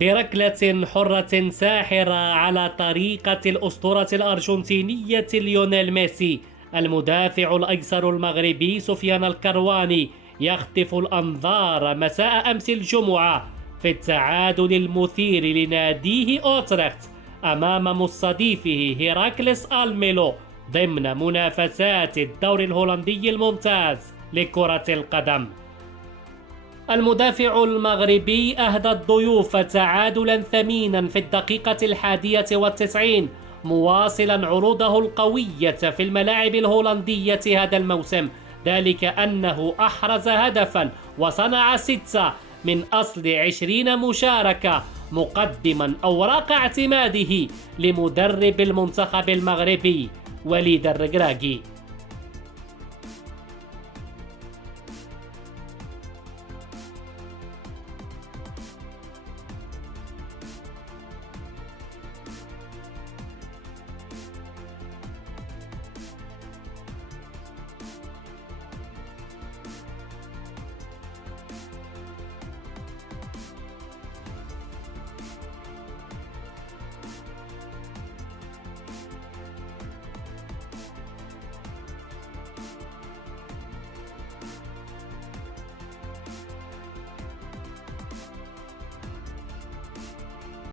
بركلة حرة ساحرة على طريقة الأسطورة الأرجنتينية ليونيل ميسي، المدافع الأيسر المغربي سفيان الكرواني يخطف الأنظار مساء أمس الجمعة في التعادل المثير لناديه أوترخت أمام مستضيفه هيراكليس ألميلو ضمن منافسات الدور الهولندي الممتاز لكرة القدم. المدافع المغربي أهدى الضيوف تعادلا ثمينا في الدقيقة 91، مواصلا عروضه القوية في الملاعب الهولندية هذا الموسم، ذلك أنه أحرز هدفا وصنع 6 من أصل 20 مشاركة، مقدما أوراق اعتماده لمدرب المنتخب المغربي وليد الركراكي.